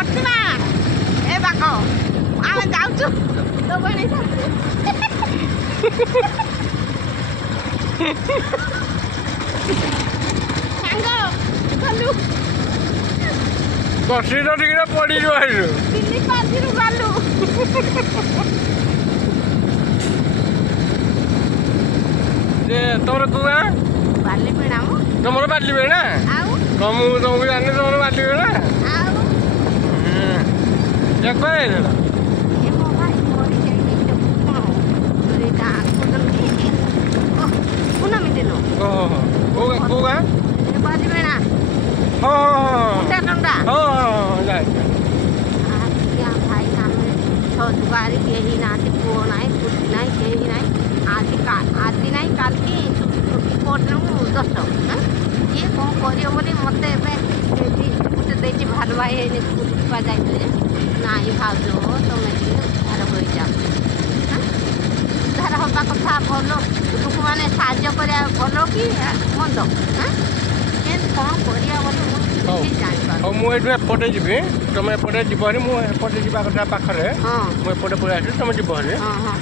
ପ୍ରତିମା ଏ ବାକ ଆମେ ଯାଉଛୁ ତୋ ଭଣୀ ସାଙ୍ଗ ଗଲୁ କଷିର ଟିକେ ପଡ଼ିଯିବ ଏଇଠୁ ଦିଲ୍ଲୀ ପାର୍ଟିରୁ ଗଲୁ ଯେ ତମର କୋଉ ଗାଁ ବାଲି ପିଣା ମୁଁ ତମର ବାଲିବେ ନା ଆଉ ତମକୁ ଜାଣିନି ତମର ବାଲିବେ ନା ଆଉ କୁଆଡ଼େ ଯାଇଥିଲ ଏ ମୋ ଭାଇ ମରି ଯାଇକି ଏଇଟା ପୂର୍ଣ୍ଣମୀ ଦିନ ଓହୋ କୋଉ ଗାଁ ଏ ବାଲି ପିଣା ହଁ ଟଙ୍କା ହଁ ଯାଏ ଆଜ୍ଞା ଭାଇ ଆମେ ଛୁଆରି କେହି ନାହାନ୍ତି ପୁଅ ନାହିଁ ପୁଟି ନାହିଁ କେହି ନାହିଁ ଆଜି ନାହିଁ କାଲିକି ଛୁଟି କରିଦେବୁ 10 କିଏ କ'ଣ କରିବ ବୋଲି ମୋତେ ଏବେ ଗୋଟେ ଦେଇଛି ଭଲ ଭାଇ ହେଇନି ସ୍କୁଲ ଯାଇଥିଲେ ନାଇଁ ଭାଉଜ ତମେ ଟିକେ ଉଦ୍ଧାର ହୋଇଯାଅ ଉଦ୍ଧାର ହେବା କଥା ଭଲ ଲୋକମାନେ ସାହାଯ୍ୟ କରିବା ଭଲ କି ମନ୍ଦ କେମିତି କ'ଣ କରିବା ବୋଲି ମୁଁ କିଛି ଜାଣିପାରୁନି ହଉ ମୁଁ ଏଇଠୁ ଏପଟେ ଯିବି ତମେ ଏପଟେ ଯିବ ହେରି ମୁଁ ଏପଟେ ଯିବା କଥା ପାଖରେ ହଁ ମୁଁ ଏପଟେ ପଳେଇ ଆସିବି ତମେ ଯିବ ହେରି ହଁ ହଁ